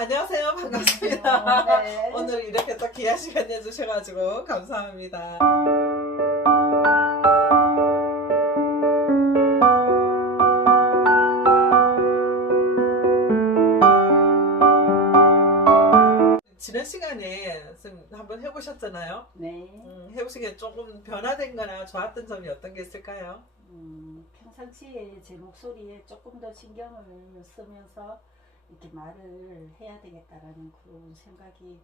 안녕하세요. 반갑습니다. 네. 오늘 이렇게 또 귀한 시간 내주셔가지고 감사합니다. 지난 시간에 선생님 한번 해보셨잖아요. 네. 해보시기에 조금 변화된 거나 좋았던 점이 어떤 게 있을까요? 평상시에 제 목소리에 조금 더 신경을 쓰면서 이렇게 말을 해야 되겠다라는 그런 생각이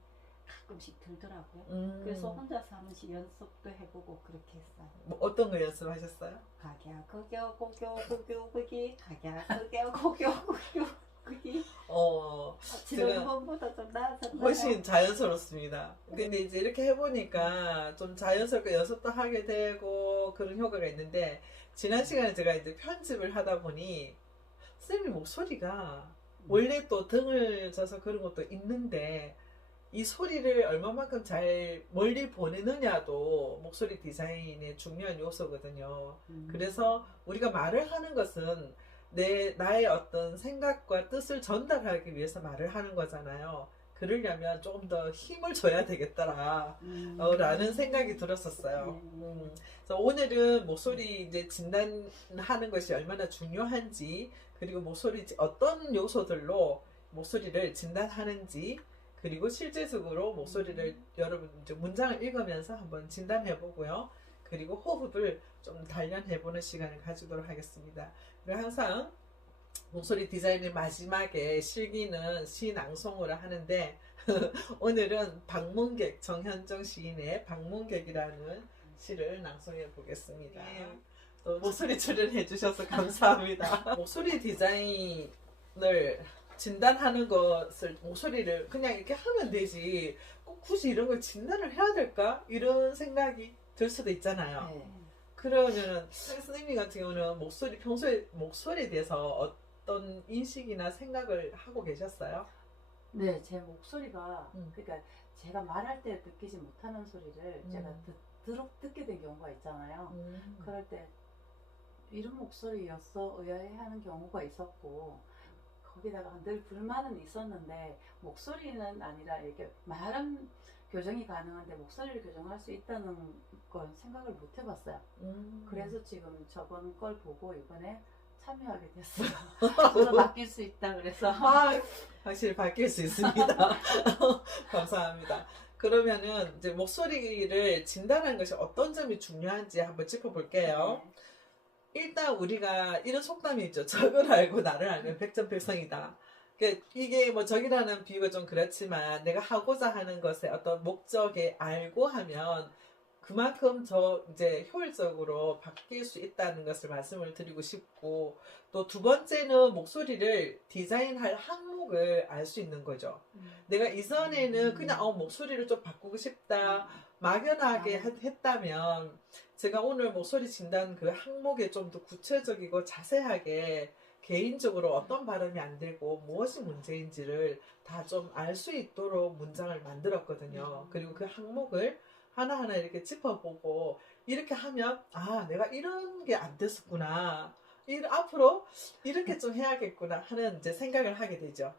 가끔씩 들더라고요. 그래서 혼자서 한 번씩 연습도 해보고 그렇게 했어요. 뭐 어떤 거 연습하셨어요? 가갸 거겨 고교 고교 거기 가갸 거겨 고교 고교 거기 지금 지난번보다 좀 나아졌나요? 훨씬 자연스럽습니다. 근데 이제 이렇게 해보니까 좀 자연스럽게 연습도 하게 되고 그런 효과가 있는데, 지난 시간에 제가 이제 편집을 하다 보니 선생님 목소리가 원래 또 등을 져서 그런 것도 있는데 이 소리를 얼마만큼 잘 멀리 보내느냐도 목소리 디자인의 중요한 요소거든요. 그래서 우리가 말을 하는 것은 나의 어떤 생각과 뜻을 전달하기 위해서 말을 하는 거잖아요. 그러려면 조금 더 힘을 줘야 되겠더라 라는 생각이 들었었어요. 그래서 오늘은 목소리 이제 진단하는 것이 얼마나 중요한지, 그리고 목소리 어떤 요소들로 목소리를 진단하는지, 그리고 실제적으로 목소리를 여러분 이제 문장을 읽으면서 한번 진단해 보고요. 그리고 호흡을 좀 단련해 보는 시간을 가지도록 하겠습니다. 그리고 항상 목소리 디자인의 마지막에 실기는 시낭송으로 하는데 오늘은 방문객, 정현정 시인의 방문객이라는 시를 낭송해 보겠습니다. 또 목소리 출연해 주셔서 감사합니다. 목소리 디자인을 진단하는 것을, 목소리를 그냥 이렇게 하면 되지 꼭 굳이 이런 걸 진단을 해야 될까? 이런 생각이 들 수도 있잖아요. 네. 그러면 선생님 같은 경우는 평소에 목소리에 대해서 어떤 인식이나 생각을 하고 계셨어요? 네, 제 목소리가 그러니까 제가 말할 때 느끼지 못하는 소리를 제가 듣게 된 경우가 있잖아요. 그럴 때 이런 목소리였어 의아해하는 경우가 있었고, 거기다가 늘 불만은 있었는데 목소리는 아니라 이렇게 말은 교정이 가능한데 목소리를 교정할 수 있다는 건 생각을 못 해봤어요. 그래서 지금 저번 걸 보고 이번에 참여하게 됐어요. 저도 바뀔 수 있다 그래서. 확실히 바뀔 수 있습니다. 감사합니다. 그러면은 이제 목소리를 진단하는 것이 어떤 점이 중요한지 한번 짚어볼게요. 네. 일단 우리가 이런 속담이 있죠. 적을 알고 나를 알면 백전백성이다. 이게 뭐 적이라는 비유가 좀 그렇지만 내가 하고자 하는 것의 어떤 목적에 알고 하면 그만큼 이제 효율적으로 바뀔 수 있다는 것을 말씀을 드리고 싶고, 또 두 번째는 목소리를 디자인할 항목을 알 수 있는 거죠. 내가 이전에는 그냥 목소리를 좀 바꾸고 싶다 막연하게 했다면, 제가 오늘 목소리 진단 그 항목에 좀 더 구체적이고 자세하게 개인적으로 어떤 발음이 안 되고 무엇이 문제인지를 다 좀 알 수 있도록 문장을 만들었거든요. 그리고 그 항목을 하나하나 이렇게 짚어보고, 이렇게 하면 내가 이런 게 안 됐었구나, 앞으로 이렇게 좀 해야겠구나 하는 이제 생각을 하게 되죠.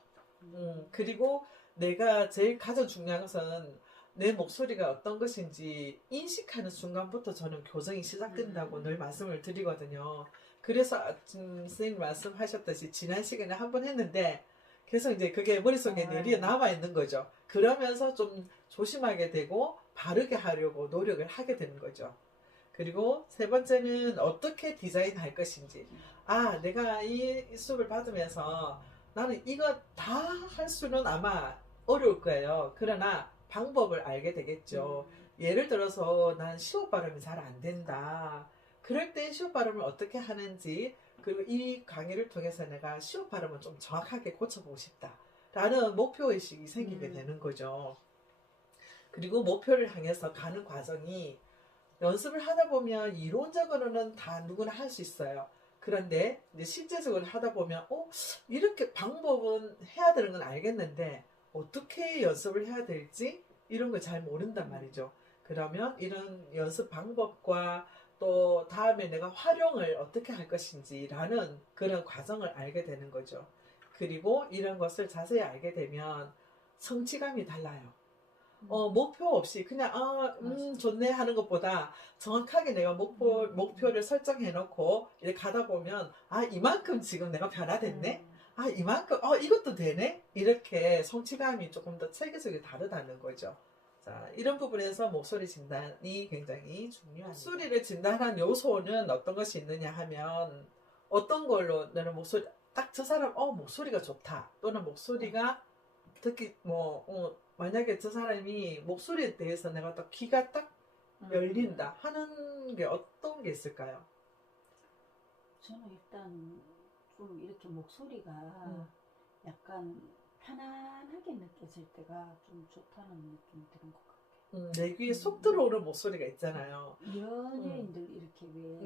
그리고 내가 제일 가장 중요한 것은 내 목소리가 어떤 것인지 인식하는 순간부터 저는 교정이 시작된다고 늘 말씀을 드리거든요. 그래서 선생님 말씀하셨듯이 지난 시간에 한 번 했는데 계속 이제 그게 머릿속에 내리에 남아있는 거죠. 그러면서 좀 조심하게 되고 바르게 하려고 노력을 하게 되는 거죠. 그리고 세 번째는 어떻게 디자인할 것인지. 내가 이 수업을 받으면서 나는 이거 다 할 수는 아마 어려울 거예요. 그러나 방법을 알게 되겠죠. 예를 들어서 난 시옷 발음이 잘 안 된다. 그럴 때 시옷 발음을 어떻게 하는지, 그리고 이 강의를 통해서 내가 시옷 발음을 좀 정확하게 고쳐보고 싶다 라는 목표의식이 생기게 되는 거죠. 그리고 목표를 향해서 가는 과정이 연습을 하다 보면 이론적으로는 다 누구나 할 수 있어요. 그런데 이제 실제적으로 하다 보면 이렇게 방법은 해야 되는 건 알겠는데 어떻게 연습을 해야 될지 이런 걸 잘 모른단 말이죠. 그러면 이런 연습 방법과 또 다음에 내가 활용을 어떻게 할 것인지 라는 그런 과정을 알게 되는 거죠. 그리고 이런 것을 자세히 알게 되면 성취감이 달라요. 목표 없이 그냥 좋네 하는 것보다 정확하게 내가 목표를 설정해 놓고 이렇게 가다 보면 이만큼 지금 내가 변화됐네. 이만큼 이것도 되네. 이렇게 성취감이 조금 더 체계적이 다르다는 거죠. 자, 이런 부분에서 목소리 진단이 굉장히 중요합니다. 목소리를 진단한 요소는 어떤 것이 있느냐 하면 어떤 걸로 나는 목소리 딱 저 사람 목소리가 좋다 또는 목소리가 특히 만약에 저 사람이 목소리에 대해서 내가 딱 귀가 딱 열린다 하는 게 어떤 게 있을까요? 저는 일단 좀 이렇게 목소리가 약간 편안하게 느껴질 때가 좀 좋다는 느낌이 드는 것 같아요. 내 귀에 쏙 들어오는 목소리가 있잖아요. 연예인들 이렇게 왜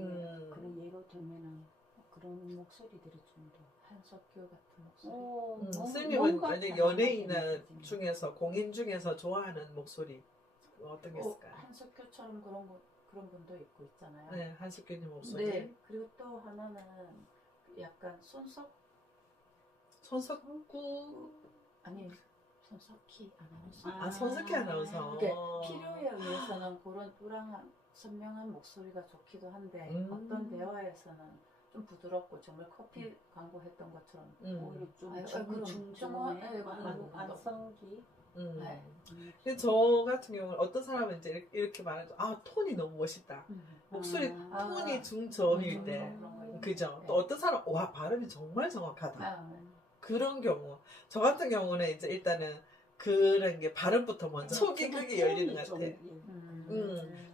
그런 예로 들면은 그런 목소리들이 좀 더 한석규 같은 목소리. 선생님은 만약 연예인 중에서 공인 중에서 좋아하는 목소리 어떤 게 있을까요? 한석규처럼 그런 분도 있고 있잖아요. 네, 한석규님 목소리. 네, 그리고 또 하나는 약간 손석구 아니 손석희 아나운서. 손석희 아나운서. 필요에 의해서는 그런 우랑한 선명한 목소리가 좋기도 한데 어떤 대화에서는 좀 부드럽고 정말 커피 광고했던 것처럼 오히려 좀 중중중해 안성기. 근데 저 같은 경우는 어떤 사람은 이제 이렇게 말하죠. 톤이 너무 멋있다. 목소리 톤이 중저음일 때. 그죠? 또 어떤 사람은 발음이 정말 정확하다. 그런 경우. 저 같은 경우는 이제 일단은 그런 게 발음부터 먼저 속이 크게 열리는 것 같아.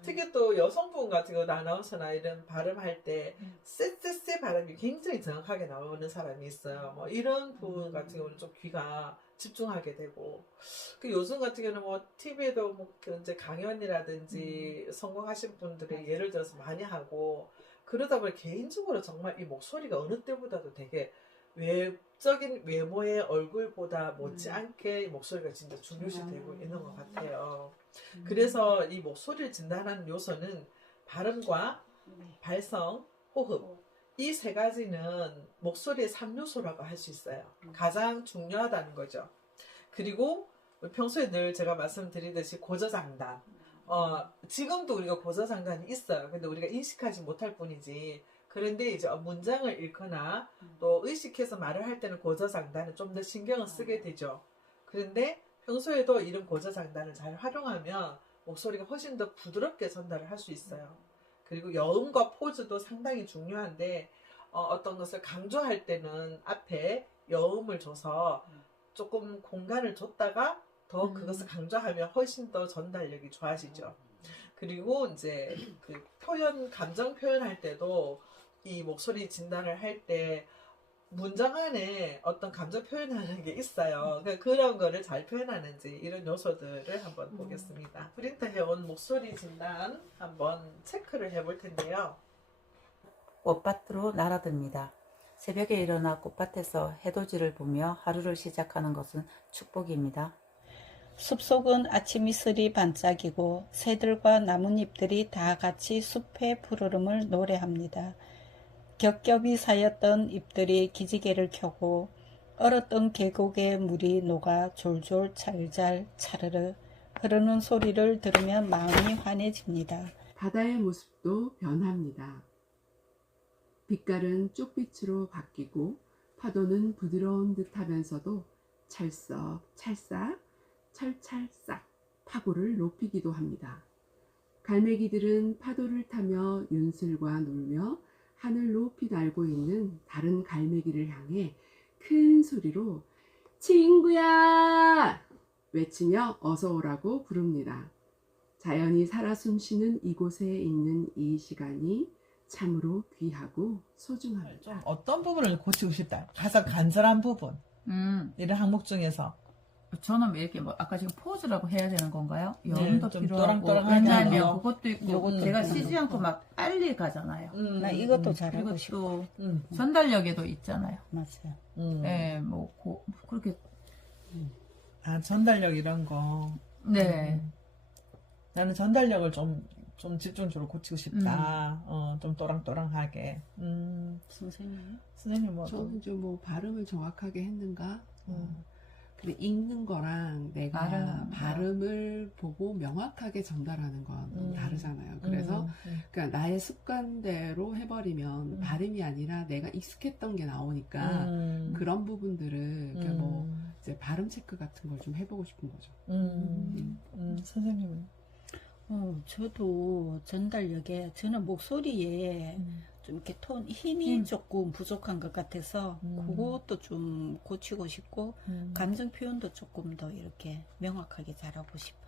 특히 또 여성분 같은 경우 아나운서나 이런 발음할 때 쎄쎄쎄 발음이 굉장히 정확하게 나오는 사람이 있어요. 뭐 이런 분 같은 경우는 좀 귀가 집중하게 되고 그 요즘 같은 경우는 TV에도 이제 강연이라든지 성공하신 분들의 예를 들어서 많이 하고 그러다 보니 개인적으로 정말 이 목소리가 어느 때보다도 되게 외적인 외모의 얼굴보다 못지않게 목소리가 진짜 중요시 되고 있는 것 같아요. 그래서 이 목소리를 진단하는 요소는 발음과 발성, 호흡 이 세 가지는 목소리의 3요소라고 할 수 있어요. 가장 중요하다는 거죠. 그리고 평소에 늘 제가 말씀드리듯이 고저장단 지금도 우리가 고저장단이 있어요. 근데 우리가 인식하지 못할 뿐이지 그런데 이제 문장을 읽거나 또 의식해서 말을 할 때는 고저장단을 좀 더 신경을 쓰게 되죠. 그런데 평소에도 이런 고저장단을 잘 활용하면 목소리가 훨씬 더 부드럽게 전달을 할 수 있어요. 그리고 여음과 포즈도 상당히 중요한데 어떤 것을 강조할 때는 앞에 여음을 줘서 조금 공간을 줬다가 더 그것을 강조하면 훨씬 더 전달력이 좋아지죠. 그리고 이제 그 감정 표현할 때도 이 목소리 진단을 할 때 문장 안에 어떤 감정 표현하는 게 있어요. 그런 거를 잘 표현하는지 이런 요소들을 한번 보겠습니다. 프린트 해온 목소리 진단 한번 체크를 해볼 텐데요. 꽃밭으로 날아듭니다. 새벽에 일어나 꽃밭에서 해돋이를 보며 하루를 시작하는 것은 축복입니다. 숲속은 아침 이슬이 반짝이고 새들과 나뭇잎들이 다 같이 숲의 푸르름을 노래합니다. 겹겹이 쌓였던 잎들이 기지개를 켜고 얼었던 계곡의 물이 녹아 졸졸 잘잘 차르르 흐르는 소리를 들으면 마음이 환해집니다. 바다의 모습도 변합니다. 빛깔은 쪽빛으로 바뀌고 파도는 부드러운 듯하면서도 찰썩찰싹 철찰싹 파고를 높이기도 합니다. 갈매기들은 파도를 타며 윤슬과 놀며 하늘 높이 날고 있는 다른 갈매기를 향해 큰 소리로 친구야! 외치며 어서 오라고 부릅니다. 자연이 살아 숨쉬는 이곳에 있는 이 시간이 참으로 귀하고 소중합니다. 좀 어떤 부분을 고치고 싶다? 가장 간절한 부분. 이런 항목 중에서. 저는 왜 이렇게 아까 지금 포즈라고 해야 되는 건가요? 네, 여음도 좀 필요하고 또랑또랑하게 왜냐하면 하는 거. 그것도 있고 제가 쉬지 않고 막 빨리 가잖아요. 나 이것도 잘하고 그리고 싶어. 또 전달력에도 있잖아요. 맞아요. 네, 그렇게 전달력 이런 거. 네. 나는 전달력을 좀 좀 집중적으로 고치고 싶다. 좀 또랑또랑하게. 선생님. 선생님 뭐 저는 좀 뭐 발음을 정확하게 했는가? 근데 읽는 거랑 내가 발음을 보고 명확하게 전달하는 건 너무 다르잖아요. 그래서 그러니까 나의 습관대로 해버리면 발음이 아니라 내가 익숙했던 게 나오니까 그런 부분들을 그러니까 뭐 이제 발음 체크 같은 걸 좀 해보고 싶은 거죠. 선생님은? 저도 전달력에 저는 목소리에 좀 이렇게 힘이 조금 부족한 것 같아서 그것도 좀 고치고 싶고 감정 표현도 조금 더 이렇게 명확하게 잘하고 싶어요.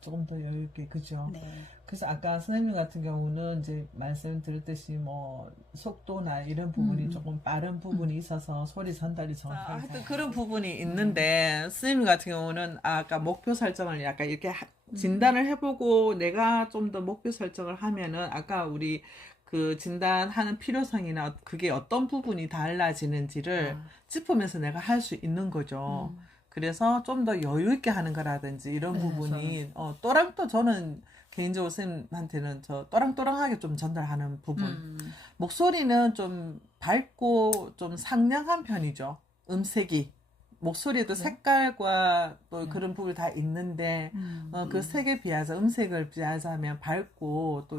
조금 더 여유 있게 그죠. 네. 그래서 아까 선생님 같은 경우는 이제 말씀드렸듯이 뭐 속도나 이런 부분이 조금 빠른 부분이 있어서 소리 전달이 정확하게 하여튼 그런 부분이 있는데 선생님 같은 경우는 아까 목표 설정을 약간 이렇게 진단을 해보고 내가 좀 더 목표 설정을 하면은 아까 우리 그 진단하는 필요성이나 그게 어떤 부분이 달라지는지를 짚으면서 내가 할 수 있는 거죠. 그래서 좀 더 여유 있게 하는 거라든지 이런 부분이 또랑또 저는 개인적으로 선생님한테는 저 또랑또랑하게 좀 전달하는 부분. 목소리는 좀 밝고 좀 상냥한 편이죠. 음색이. 목소리도 색깔과 또 그런 부분이 다 있는데 그 색에 비해서 음색을 비하자면 밝고 또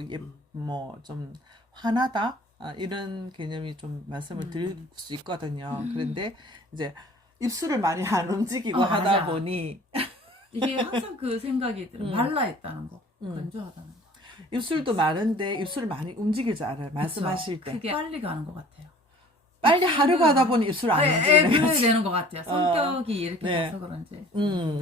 뭐 좀 환하다 이런 개념이 좀 말씀을 드릴 수 있거든요. 그런데 이제 입술을 많이 안 움직이고 하다 맞아. 보니 이게 항상 그 생각이 들어. 말라있다는 거. 건조하다는 거. 입술도 마른데 입술을 많이 움직이지 않아요. 말씀하실 때. 그게 빨리 가는 것 같아요. 빨리 하려고 하다 보니 입술을 안 움직이는 그래야 거지. 되는 것 같아요. 성격이 이렇게 네. 돼서 그런지.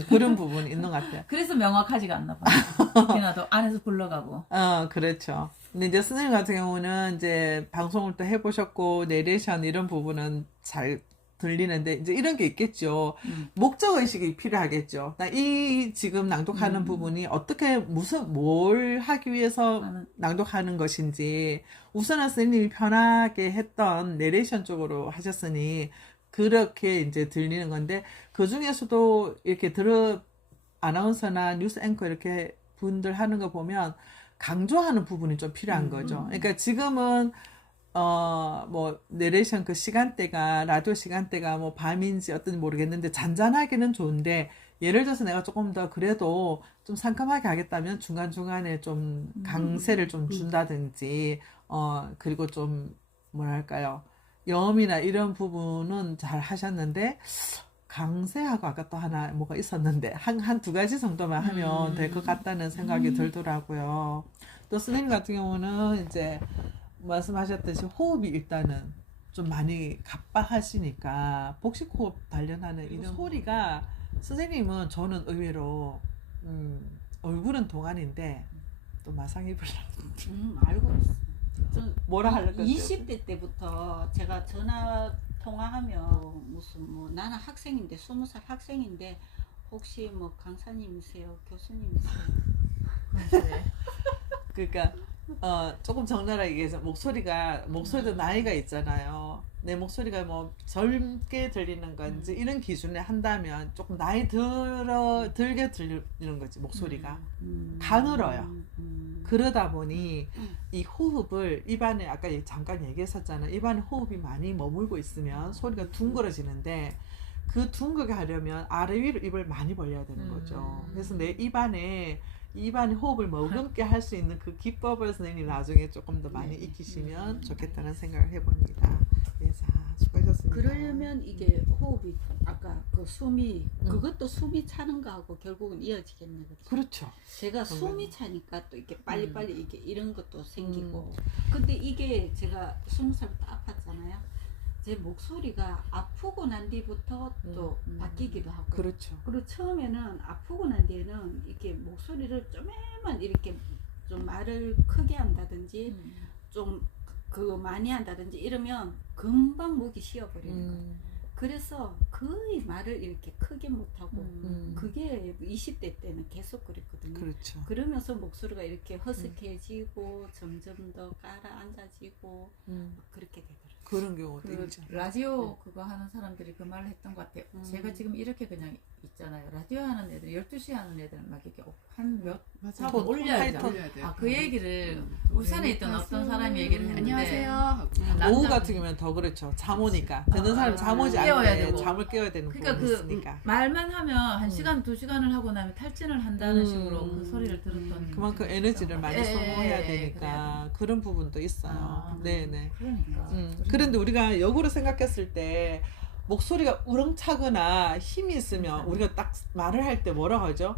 그런 부분이 있는 것 같아요. 그래서 명확하지가 않나 봐요. 특히나도 안에서 굴러가고. 그렇죠. 근데 이제 선생님 같은 경우는 이제 방송을 또 해보셨고, 내레이션 이런 부분은 잘 들리는데, 이제 이런 게 있겠죠. 목적의식이 필요하겠죠. 나 이 지금 낭독하는 부분이 어떻게, 뭘 하기 위해서 낭독하는 것인지, 우선은 선생님이 편하게 했던 내레이션 쪽으로 하셨으니, 그렇게 이제 들리는 건데, 그 중에서도 이렇게 아나운서나 뉴스 앵커 이렇게 분들 하는 거 보면, 강조하는 부분이 좀 필요한 거죠. 그러니까 지금은 뭐 내레이션 그 시간대가 라디오 시간대가 뭐 밤인지 어떤지 모르겠는데 잔잔하기는 좋은데 예를 들어서 내가 조금 더 그래도 좀 상큼하게 하겠다면 중간중간에 좀 강세를 좀 준다든지 그리고 좀 뭐랄까요 여음이나 이런 부분은 잘 하셨는데 강세하고 아까 또 하나 뭐가 있었는데 한 두 가지 정도만 하면 될 것 같다는 생각이 들더라고요. 또 선생님 같은 경우는 이제 말씀하셨듯이 호흡이 일단은 좀 많이 갑박하시니까 복식호흡 단련하는 이런 소리가 선생님은 저는 의외로 얼굴은 동안인데 또 마상이 불러. 알고 있어요. 뭐라 하려고 20대 때부터 제가 전화 통화하면 무슨 뭐 나는 학생인데 20살 학생인데 혹시 뭐 강사님이세요 교수님이세요 그러니까 조금 적나라하게 얘기해서 목소리도 나이가 있잖아요. 내 목소리가 뭐 젊게 들리는 건지 이런 기준에 한다면 조금 나이 들게 들리는 거지 목소리가 가늘어요. 그러다 보니 이 호흡을 입안에 아까 잠깐 얘기했었잖아. 입안에 호흡이 많이 머물고 있으면 소리가 둥그러지는데 그 둥글게 하려면 아래 위로 입을 많이 벌려야 되는 거죠. 그래서 내 입안에 호흡을 머금게 할 수 있는 그 기법을 선생님 나중에 조금 더 많이 익히시면 좋겠다는 생각을 해봅니다. 네, 자, 수고하셨습니다. 그러려면 이게 호흡이 아까 그 숨이 그것도 숨이 차는 거하고 결국은 이어지겠네. 그렇죠? 그렇죠. 제가 숨이 차니까 또 이렇게 빨리빨리 이게 이런 것도 생기고 근데 이게 제가 20살부터 아팠잖아요. 제 목소리가 아프고 난 뒤부터 또 바뀌기도 하고 그렇죠. 그리고 처음에는 아프고 난 뒤에는 이렇게 목소리를 좀만 이렇게 좀 말을 크게 한다든지 좀 그 많이 한다든지 이러면 금방 목이 쉬어버리는 거예요. 그래서 거의 말을 이렇게 크게 못하고 그게 20대 때는 계속 그랬거든요. 그렇죠. 그러면서 목소리가 이렇게 허스케지고 점점 더 가라앉아지고 막 그렇게 되더라고요. 그런 경우도 그 있죠. 라디오 그거 하는 사람들이 그 말을 했던 것 같아요. 제가 지금 이렇게 그냥 있잖아요. 라디오 하는 애들 12시 하는 애들은 막 이렇게 한몇 맞아. 하고 올려야 돼. 올려야 돼요. 아, 그 얘기를 또 울산에 있던 어떤 사람이 얘기를 했는데 안녕하세요. 오후 같은 경우면 더 그렇죠. 잠 오니까 듣는 사람 잠 오지 깨워야 않는데 되고. 잠을 깨워야 되는 그러니까 부분이 그 있으니까. 말만 하면 한 시간 2시간을 하고 나면 탈진을 한다는 식으로 그 소리를 들었던 그만큼 에너지를 많이 예, 소모해야 예, 되니까 그런 부분도 있어요. 아, 네네. 그러니까. 그런데 우리가 역으로 생각했을 때 목소리가 우렁차거나 힘이 있으면 우리가 딱 말을 할 때 뭐라고 하죠?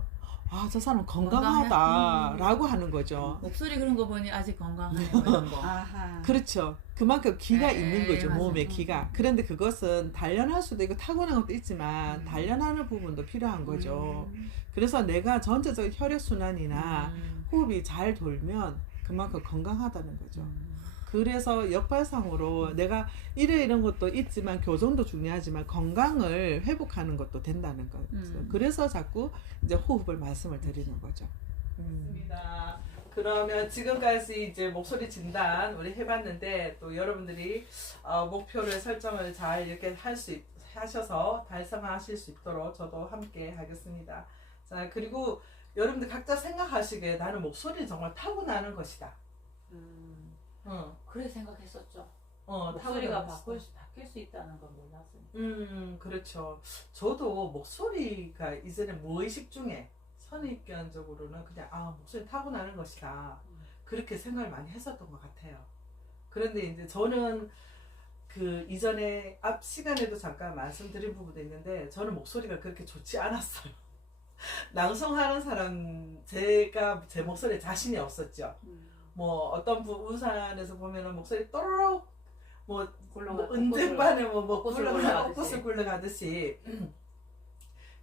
아, 저 사람 건강하다라고 하는 거죠. 목소리 그런 거 보니 아직 건강하네 뭐 이런 거. 아하. 그렇죠. 그만큼 기가 네, 있는 거죠. 맞아요. 몸에 기가. 그런데 그것은 단련할 수도 있고 타고난 것도 있지만 단련하는 부분도 필요한 거죠. 그래서 내가 전체적인 혈액순환이나 호흡이 잘 돌면 그만큼 건강하다는 거죠. 그래서 역발상으로 내가 이런 것도 있지만 교정도 중요하지만 건강을 회복하는 것도 된다는 거죠. 그래서 자꾸 이제 호흡을 말씀을 드리는 거죠. 그러면 지금까지 이제 목소리 진단 우리 해봤는데 또 여러분들이 목표를 설정을 잘 이렇게 하셔서 달성하실 수 있도록 저도 함께 하겠습니다. 자, 그리고 여러분들 각자 생각하시기에 나는 목소리는 정말 타고나는 것이다. 그래 생각했었죠. 타고나는 목소리가 것이다. 바뀔 수 있다는 건 몰랐으니까. 그렇죠. 저도 목소리가 이전에 무의식 중에 선입견적으로는 그냥 목소리 타고나는 것이다. 그렇게 생각을 많이 했었던 것 같아요. 그런데 이제 저는 그 이전에 앞 시간에도 잠깐 말씀드린 부분도 있는데 저는 목소리가 그렇게 좋지 않았어요. 낭송하는 사람 제가 제 목소리에 자신이 없었죠. 뭐 어떤 울산에서 보면은 목소리 또르륵 뭐 은쟁반에 벚꽃을 굴러가듯이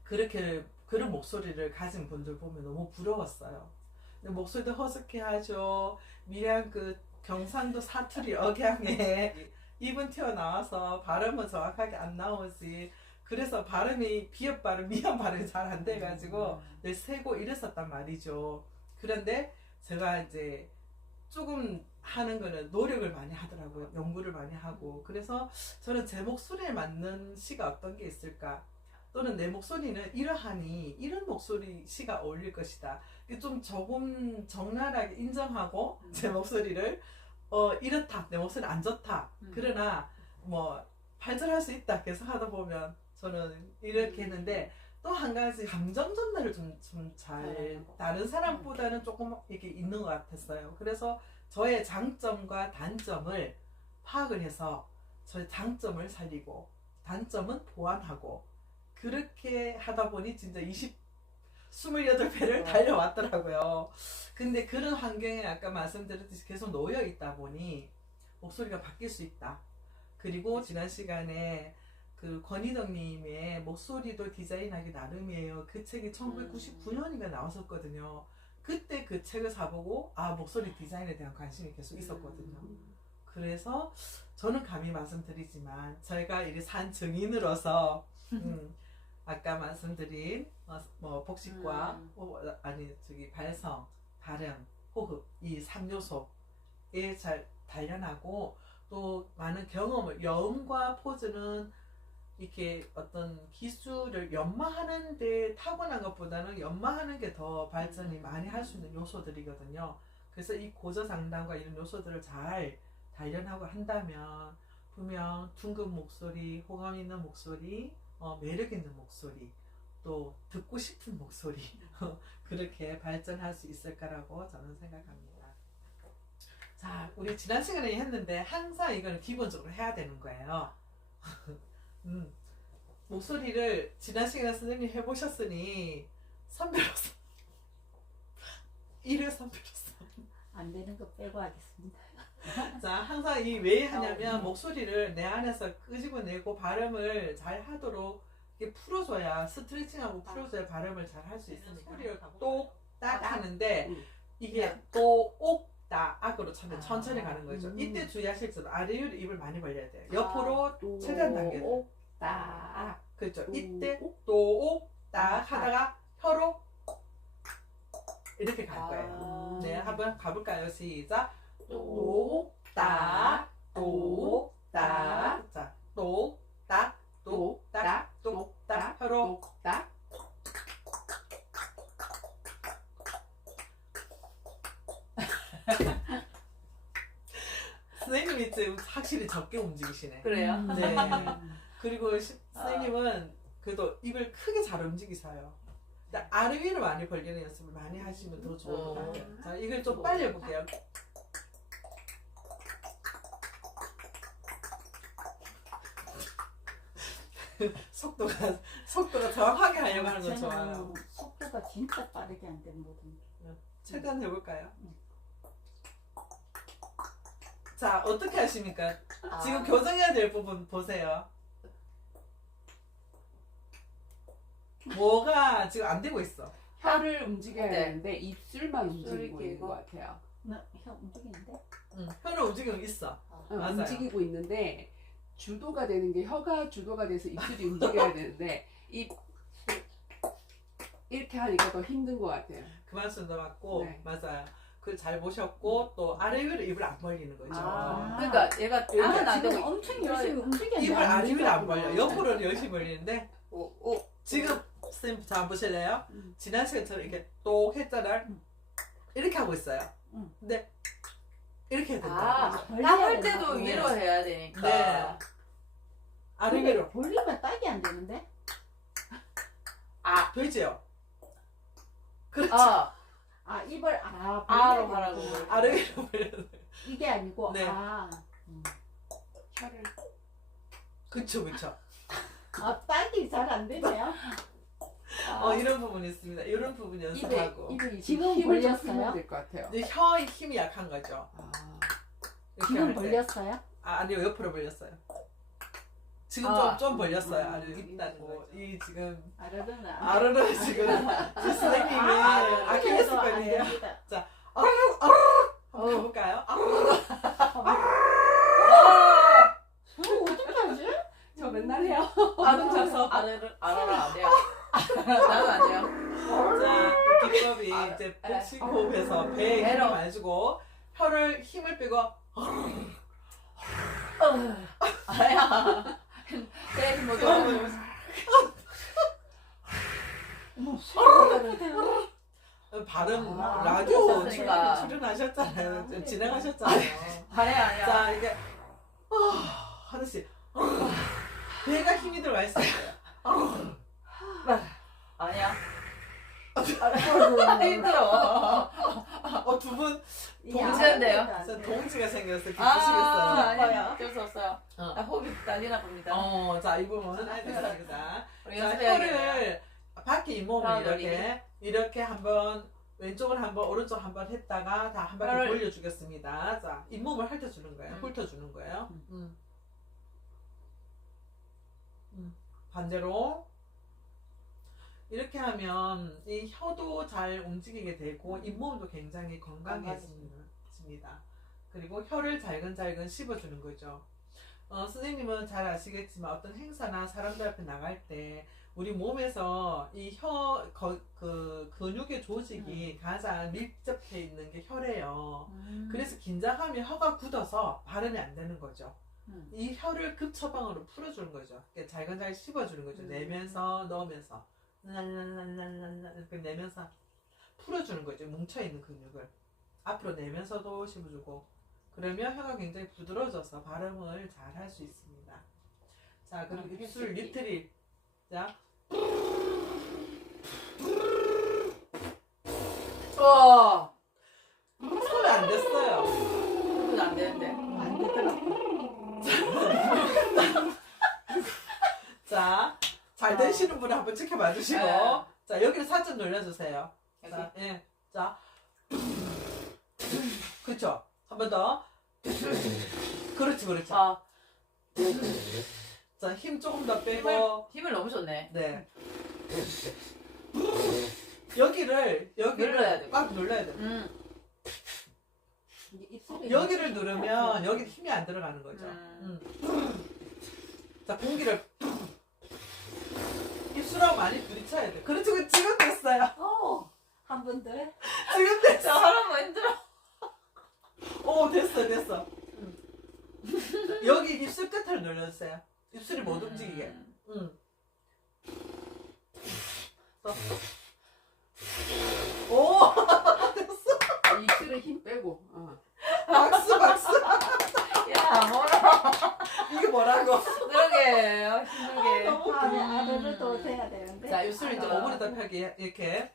그렇게 그런 목소리를 가진 분들 보면 너무 부러웠어요. 근데 목소리도 허스키하죠. 밀양 그 경상도 사투리 억양에 입은 튀어나와서 발음은 정확하게 안 나오지. 그래서 발음이 비읍 발음, 미음 발음이 잘 안 돼가지고 늘 세고 이랬었단 말이죠. 그런데 제가 이제 조금 하는 거는 노력을 많이 하더라고요. 연구를 많이 하고. 그래서 저는 제 목소리에 맞는 시가 어떤 게 있을까? 또는 내 목소리는 이러하니 이런 목소리 시가 어울릴 것이다. 좀 조금 적나라하게 인정하고 제 목소리를 이렇다. 내 목소리 안 좋다. 그러나 뭐 발전할 수 있다. 계속 하다 보면 저는 이렇게 했는데 또 한 가지 감정 전달을 좀 잘 다른 사람보다는 조금 이렇게 있는 것 같았어요. 그래서 저의 장점과 단점을 파악을 해서 저의 장점을 살리고 단점은 보완하고 그렇게 하다 보니 진짜 28배를 달려왔더라고요. 근데 그런 환경에 아까 말씀드렸듯이 계속 놓여 있다 보니 목소리가 바뀔 수 있다. 그리고 지난 시간에 그 권희덕님의 목소리도 디자인하기 나름이에요. 그 책이 1999년인가 나왔었거든요. 그때 그 책을 사보고 목소리 디자인에 대한 관심이 계속 있었거든요. 그래서 저는 감히 말씀드리지만 저희가 이렇게 산 증인으로서 아까 말씀드린 뭐 복식과 발성, 발음, 호흡 이 3요소에 잘 단련하고 또 많은 경험을 여음과 포즈는 이렇게 어떤 기술을 연마하는 데 타고난 것보다는 연마하는 게 더 발전이 많이 할 수 있는 요소들이거든요. 그래서 이 고저장단과 이런 요소들을 잘 단련하고 한다면 분명 둥근 목소리, 호감 있는 목소리, 매력 있는 목소리, 또 듣고 싶은 목소리 그렇게 발전할 수 있을 거라고 저는 생각합니다. 자, 우리 지난 시간에 했는데 항상 이거는 기본적으로 해야 되는 거예요. 목소리를 지난 시간에 선생님 해보셨으니 선배로서 1회 선배로서 안 되는 거 빼고 하겠습니다. 자, 항상 이 왜 하냐면 목소리를 내 안에서 끄집어내고 발음을 잘 하도록 이렇게 풀어줘야 스트레칭하고 풀어줘야 발음을 잘 할 수 있으니까 소리를 똑딱 하는데 이게 똑딱으로 천천히 가는 거죠. 이때 주의하실 점은 아래로 입을 많이 벌려야 돼요. 옆으로 최대한 당겨요. 딱. 그렇죠. 이때 똑딱 하다가 혀로 이렇게 갈 거예요. 네, 한번 가볼까요? 시작. 똑딱 똑딱 자, 똑딱 똑딱 똑딱 혀로 똑딱 지금 확실히 적게 움직이시네. 그래요? 네. 그리고 선생님은 그래도 입을 크게 잘 움직이셔요. 근데 아래 위로 많이 벌리는 연습을 많이 하시면 더 좋을 것 같아요. 자, 이걸 좀 빨리 해볼게요. 속도가 정확하게 하려고 하는 건 좋아요. 저는 속도가 진짜 빠르게 안 되거든요. 최대한 해볼까요? 자, 어떻게 하십니까? 지금 교정해야 될 부분 보세요. 뭐가 지금 안 되고 있어? 혀를 움직여야 네. 되는데 입술만 움직이고 있는 끼고. 것 같아요. 혀 움직이는데? 응, 혀를 움직이고 있어. 맞아요. 움직이고 있는데 주도가 되는 게 혀가 주도가 돼서 입술이 움직여야 되는데 이렇게 하니까 더 힘든 것 같아요. 그 말씀도 맞고, 네. 맞아요. 그 잘 보셨고, 또 아래 위로 입을 안 벌리는 거죠. 그러니까 얘가 아, 안 지금 되고 엄청 열심히 움직였는데 입을 아래 위로 안 움직였구나. 벌려. 옆으로 열심히 벌리는데, 오. 지금 선생님 잘 보실래요? 음. 지난 시간처럼 이렇게 똑 했잖아요. 이렇게 하고 있어요. 근데 이렇게 해야 된다. 나할 때도 네. 위로 해야 되니까. 네. 아래 위로. 볼리면 딱이 안 되는데? 되지요? 그렇죠. 아, 입을 아로 벌려야 하라고. 되는구나. 아래 위로 벌려야 돼. 이게 아니고 네. 혀를 그쵸. 딱이 잘 안 되네요. 이런 부분이 있습니다. 이런 부분 연습하고. 입에 지금 힘을 좀 벌렸어요? 풀면 될 것 같아요. 근데 혀의 힘이 약한 거죠. 이렇게 지금 할 때. 벌렸어요? 아니요, 옆으로 벌렸어요. 지금 좀 벌렸어요. 아래 있다는 거. 이 지금 아르르나. 아르르 지금 선생님이 아킬레스건이에요. 한번 가볼까요? 어떻게 하지? 저 맨날 해요. 아르르 안 돼요. 나도 안 돼요. 자, 이 기법이 이제 복식 호흡에서 배에 힘을 배로. 많이 주고 혀를 힘을 빼고 아야. 내 힘 못. 발음 아, 라디오 그랬었으니까. 출연하셨잖아요. 진행하셨잖아요. 아니야. 자, 이게 하듯이 배가 힘이 들어가 있어요. 아니야. 힘들어. 두 분 동지인데요? 동지가 생겨서 기쁘시겠어요. 아니야. 어쩔 수 없어요. 어. 나 호흡이 딸리나 봅니다. 자, 이 부분 알겠습니다. 우리 자, 연습해야겠네요. 혀를 밖에 잇몸을 아, 이렇게 한번 왼쪽을 한번 오른쪽 한번 했다가 다 한 바퀴 혀를- 돌려주겠습니다. 자, 잇몸을 핥아주는 거예요. 훑어주는 거예요. 반대로 이렇게 하면 이 혀도 잘 움직이게 되고 잇몸도 굉장히 건강해집니다. 그리고 혀를 잘근잘근 씹어주는 거죠. 선생님은 잘 아시겠지만 어떤 행사나 사람들 앞에 나갈 때 우리 몸에서 이 그 근육의 조직이 가장 밀접해 있는 게 혀래요. 그래서 긴장하면 혀가 굳어서 발음이 안 되는 거죠. 이 혀를 급처방으로 풀어주는 거죠. 잘근잘 씹어주는 거죠. 내면서 넣으면서 이렇게 내면서 풀어주는 거죠. 뭉쳐있는 근육을 앞으로 내면서도 씹어주고 그러면 혀가 굉장히 부드러워져서 발음을 잘 할 수 있습니다. 자, 그리고 입술 리트릴. 자, 손이 안 됐어요. 그건 안 되는데. 안 되더라고. 자, 잘 되시는 분은 한번 지켜봐 주시고. 네. 자, 여기를 살짝 눌러주세요. 여기? 자, 예. 자. 그쵸. 한 번 더. 그렇지. 자, 힘 조금 더 빼고. 힘을 너무 줬네. 네. 여기를 눌러야 돼. 꽉 눌러야 돼. 이게 입술이 여기를 누르면 여기 힘이 안 들어가는 거죠. 자, 공기를 입술하고 많이 부딪혀야 돼. 그렇지, 지금 됐어요. 한 번 더. 지금 됐어. 저 하나만 힘들어. 됐어. 여기 입술 끝을 눌러주세요. 입술이 못 움직이게. 됐어. 입술에 힘 빼고. 박수. 야, 그죠? 오므리다 펴기 이렇게.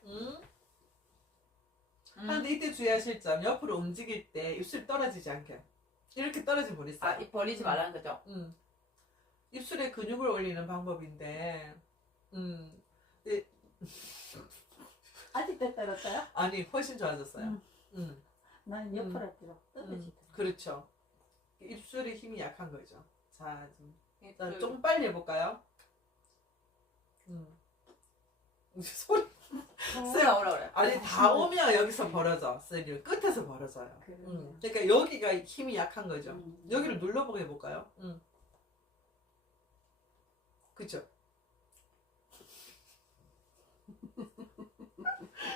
하는데 이때 주의하실 점, 옆으로 움직일 때 입술이 떨어지지 않게. 이렇게 떨어진 분 있어요. 아, 입 벌리지 말라는 거죠? 입술에 근육을 올리는 방법인데, 예, 아직도 떨었어요? 아니, 훨씬 좋아졌어요. 난 옆으로 할수록 떨어지더라고요. 그렇죠. 입술에 힘이 약한 거죠. 자, 입술. 좀 빨리 해볼까요? 소리. 쎄 오라 그래. 아니, 다 오면 여기서 벌어져. 셀이 끝에서 벌어져요. 그러니까 여기가 힘이 약한 거죠. 여기를 눌러보게 해볼까요? 그쵸?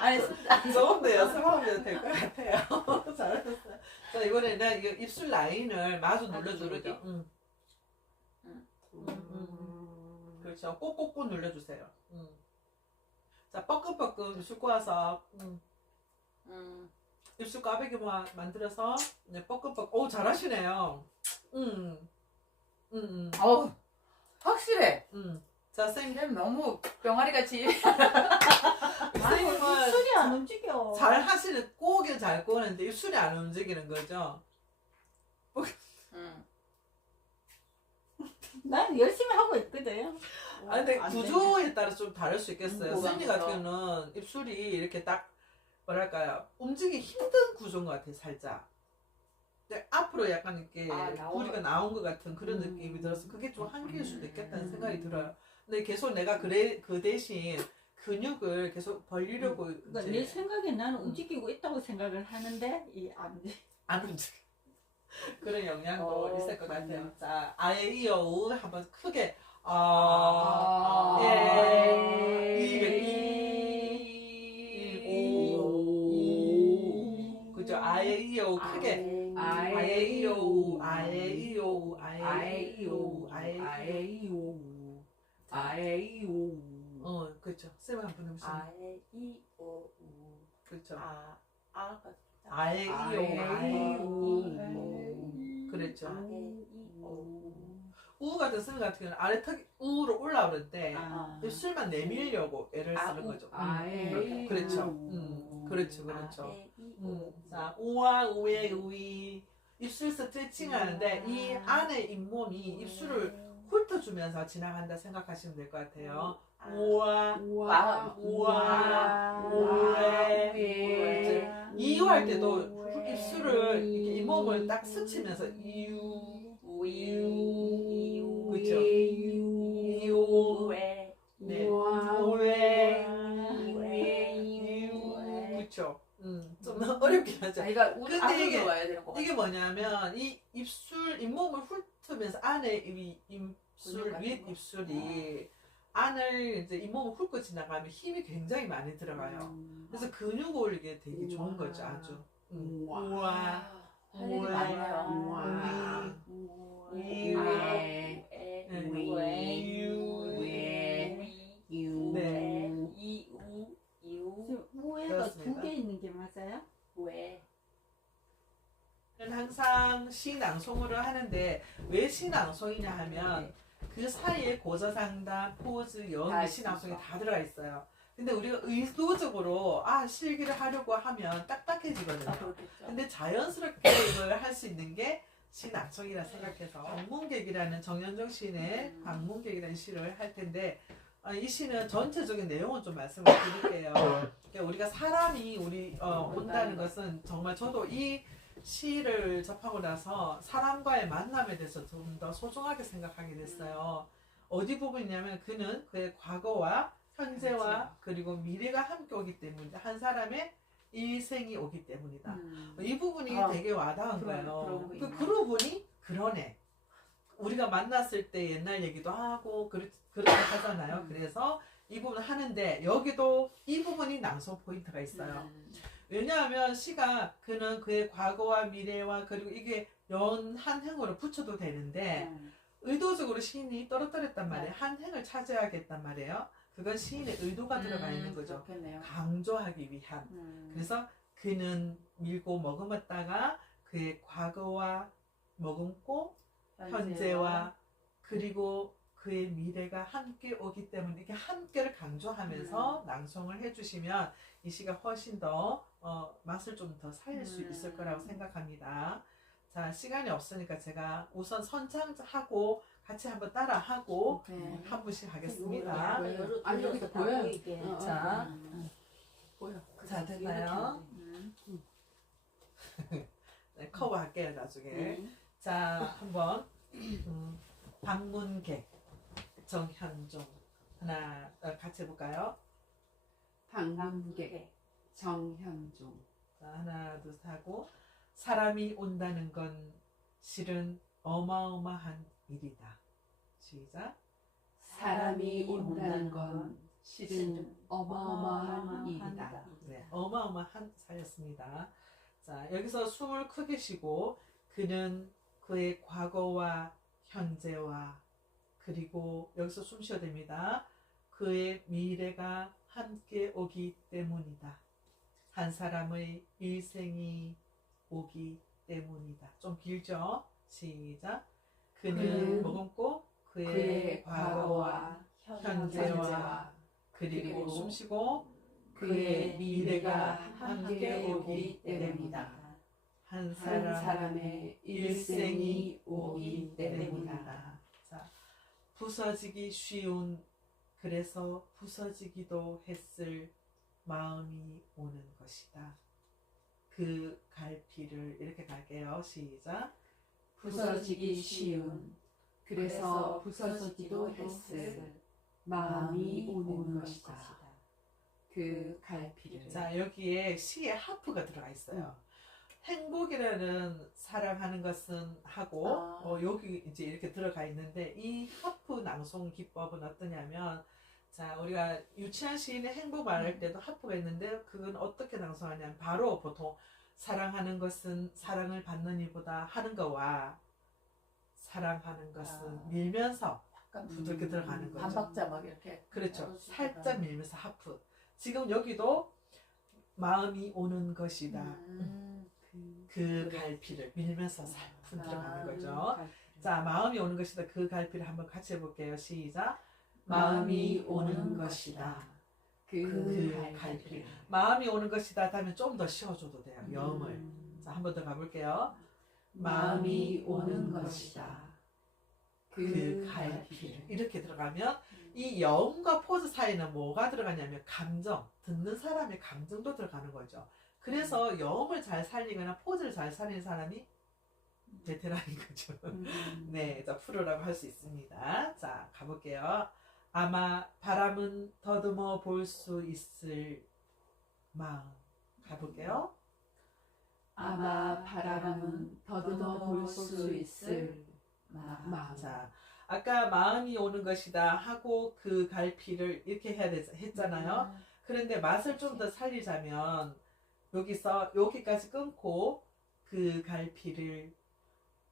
아니, 조금 더 연습하면 될 것 같아요. 잘하셨어요. 자, 이번에는 이 입술 라인을 마주 눌러주죠. 그렇죠. 꼭꼭꼭 눌러주세요. 자, 뻐끔뻐끔 입술 꼬아서, 입술 꽈배기 만들어서, 네, 뻐끔뻐끔. 오, 잘하시네요. 어우, 확실해. 자, 선생님. 쌤 너무 병아리 같이. 아니, 선생님은 입술이 안 움직여. 잘 하시는, 꼬우긴 잘 꼬는데 입술이 안 움직이는 거죠? 난 열심히 하고 있거든. 아, 근데 안 구조에 따라 좀 다를 수 있겠어요. 뭐가 선생님 같은 경우는 입술이 이렇게 딱, 뭐랄까요, 움직이기 힘든 구조인 것 같아요, 살짝. 근데 앞으로 약간 이렇게 부리가 나온 것 같은 그런 느낌이 들어서 그게 좀 한계일 수도 있겠다는 생각이 들어요. 근데 계속 내가 그 대신 근육을 계속 벌리려고 그러니까 내 생각에 나는 움직이고 있다고 생각을 하는데 안 움직여. 그런 영향도 있을 것 같아요. 자, 아예 이어우 한번 크게 그죠? 아예 이어우 크게 아예 이어우 아예 이어우 아예 이어우 아예 이어우 그렇죠. 쌤 한번 해보시면 아에 이 오 우. 그렇죠. 아에 아예 이어우 그렇죠. 우 같은 쌤 같은 경우는 아래 턱이 우로 올라오는 때 입술만 내밀려고 애를 쓰는 거죠. 그렇죠. 그렇죠. 자, 우와, 우에, 우이. 입술 스트레칭 하는데 이 안에 잇몸이 입술을 훑어주면서 지나간다 생각하시면 될 것 같아요. 우와, 우와, 우에. 이유 할 때도 입술을 이렇게 잇몸을 딱 스치면서 이유, 이유. 그렇죠. 이유, 네. 우에, 이유. 그렇죠. 좀 어렵긴 하죠. 자기가 근데 안으로 이게- 들어와야 되는 거 이게 뭐냐면 이 입술 잇몸을 훑으면서 안에 이 입술 윗 입술이 안을 이제 잇몸을 훑고 지나가면 힘이 굉장히 많이 들어가요. 그래서 근육 올리기에 되게 좋은 거죠, 아주. 우와, 할 일이 많네요. 우에가 그렇습니다. 2개 있는 게 맞아요? 항상 시낭송으로 하는데 왜 시낭송이냐 하면 그 사이에 고저상담, 포즈, 다 연기, 시낭송이 다 들어가 있어요. 근데 우리가 의도적으로 실기를 하려고 하면 딱딱해지거든요. 근데 자연스럽게 이걸 할 수 있는 게 시낭송이라 생각해서 방문객이라는 정연정 시인의 방문객이라는 시를 할 텐데 이 시는 전체적인 내용을 좀 말씀을 드릴게요. 그러니까 우리가 사람이 온다는 것은 정말 저도 이 시를 접하고 나서 사람과의 만남에 대해서 좀 더 소중하게 생각하게 됐어요. 어디 부분이냐면 그는 그의 과거와 현재와 그리고 미래가 함께 오기 때문이다. 한 사람의 일생이 오기 때문이다. 이 부분이 되게 와닿은 거예요. 그러고 보니 그러네. 우리가 만났을 때 옛날 얘기도 하고 그렇게 하잖아요. 그래서 이 부분 하는데 여기도 이 부분이 낭송 포인트가 있어요. 왜냐하면 시가 그는 그의 과거와 미래와 그리고 이게 연 한 행으로 붙여도 되는데 의도적으로 시인이 떨어뜨렸단 말이에요. 한 행을 차지하겠단 말이에요. 그건 시인의 의도가 들어가 있는 거죠. 그렇겠네요. 강조하기 위한. 그래서 그는 밀고 머금었다가 그의 과거와 머금고 현재와 그리고 그의 미래가 함께 오기 때문에 이렇게 함께를 강조하면서 낭송을 해주시면 이 시가 훨씬 더 맛을 좀 더 살릴 수 있을 거라고 생각합니다. 자, 시간이 없으니까 제가 우선 선창하고 같이 한번 따라하고 네. 한 분씩 하겠습니다. 아니, 여기도 보여요. 자, 보여. 자, 됐나요? 네, 커버할게요, 나중에. 자, 한번 방문객 정현종 하나 같이 해볼까요? 방문객 정현종. 자, 하나 둘 셋 하고 사람이 온다는 건 실은 어마어마한 일이다. 시작. 사람이 온다는 건 실은 어마어마한 일이다. 네, 어마어마한 사였습니다. 자, 여기서 숨을 크게 쉬고 그는 그의 과거와 현재와 그리고 여기서 숨 쉬어야 됩니다. 그의 미래가 함께 오기 때문이다. 한 사람의 일생이 오기 때문이다. 좀 길죠? 시작. 그는 머금고 그의 과거와 현재와 그리고 숨 쉬고 그의 미래가 함께 오기 때문이다. 한 사람의 일생이 오기 때문이다. 자, 부서지기 쉬운 그래서 부서지기도 했을 마음이 오는 것이다. 그 갈피를 이렇게 갈게요. 시작. 부서지기 쉬운 그래서 부서지기도 했을 마음이 오는 것이다. 그 갈피를. 자, 여기에 시에 하프가 들어가 있어요. 행복이라는 사랑하는 것은 하고 여기 이제 이렇게 들어가 있는데 이 하프 낭송 기법은 어떠냐면 자, 우리가 유치한 시인의 행복 말할 때도 하프가 있는데 그건 어떻게 낭송하냐면 바로 보통 사랑하는 것은 사랑을 받는 이보다 하는 거와 사랑하는 것은 밀면서 약간 부드럽게 들어가는 거죠. 한 박자 막 이렇게. 그렇죠. 살짝 밀면서 하프. 지금 여기도 마음이 오는 것이다. 그 갈피를 밀면서 살품 들어가는 거죠. 자, 마음이 오는 것이다. 그 갈피를 한번 같이 해볼게요. 시작. 마음이 오는 것이다. 그 갈피. 마음이 오는 것이다 하면 좀 더 쉬어줘도 돼요. 여음을. 자, 한 번 더 가볼게요. 마음이 오는 것이다. 그 갈피를. 이렇게 들어가면 이 여음과 포즈 사이는 뭐가 들어가냐면 감정. 듣는 사람의 감정도 들어가는 거죠. 그래서 여음을 잘 살리거나 포즈를 잘 살리는 사람이 베테랑인 거죠. 네, 자, 프로라고 할 수 있습니다. 자, 가볼게요. 아마 바람은 더듬어 볼 수 있을 마음. 가볼게요. 아마 바람은 더듬어 볼 수 있을 마음. 자, 아까 마음이 오는 것이다 하고 그 갈피를 이렇게 해야 했잖아요. 그런데 맛을 좀 더 살리자면 여기서 여기까지 끊고 그 갈피를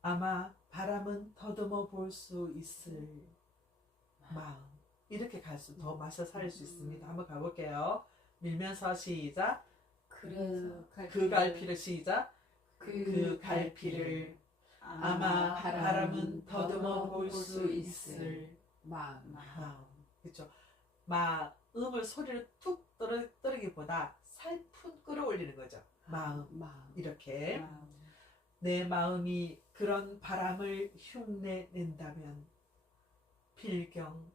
아마 바람은 더듬어 볼 수 있을 마음. 이렇게 갈수 더 맛을 살릴 수 있습니다. 한번 가볼게요. 밀면서 시작. 그 갈피를 시작. 그 갈피를 아마 바람은 더듬어 볼 수 있을 마음. 그렇죠. 마음을 소리를 툭 떨기보다 살품 끌어올리는 거죠. 마음. 이렇게. 내 마음이 그런 바람을 흉내낸다면 필경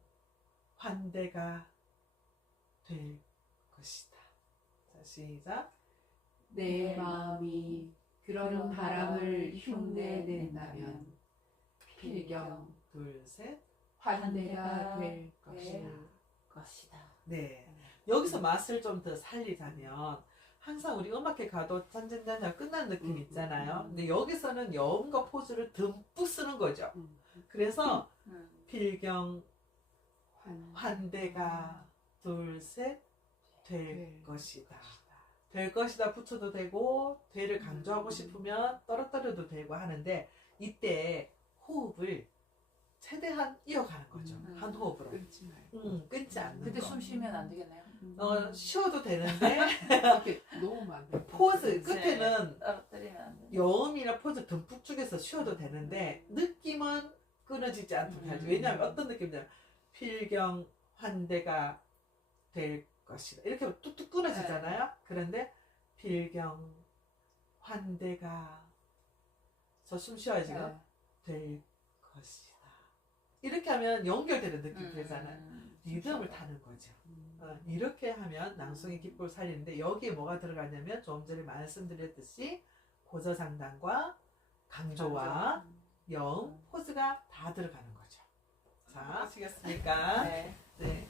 환대가 될 것이다. 자, 시작. 내 마음이 그런 바람을 흉내낸다면 필경 둘, 셋. 환대가 될 것이다. 네. 여기서 맛을 좀 더 살리자면 항상 우리 음악회 가도 짠짠짠짠 끝나는 느낌 있잖아요. 근데 여기서는 여음과 포즈를 듬뿍 쓰는 거죠. 그래서 필경 환대가 둘, 셋 될 것이다. 될 것이다 붙여도 되고 되를 강조하고 싶으면 떨어뜨려도 되고 하는데 이때 호흡을 최대한 이어가는 거죠. 한 호흡으로. 끊지 않는 근데 거. 숨 쉬면 안 되겠네요. 쉬어도 되는데 이렇게 놓으면 안 돼. 포즈 끝에는 떨어뜨리면 안 돼. 여음이나 포즈 듬뿍 쪽에서 쉬어도 되는데 느낌은 끊어지지 않도록 하죠. 왜냐하면 어떤 느낌이냐면 필경환대가 될 것이다. 이렇게 하면 뚝뚝 끊어지잖아요. 그런데 필경환대가 저 숨 쉬어요 지금. 될 것이다. 이렇게 하면 연결되는 느낌이 들잖아요. 리듬을 타는 거죠. 이렇게 하면 낭송의 기법을 살리는데 여기에 뭐가 들어가냐면 조금 전에 말씀드렸듯이 고저장단과 강조와 영, 포즈가 다 들어가는 거죠. 자, 아시겠습니까? 네. 네.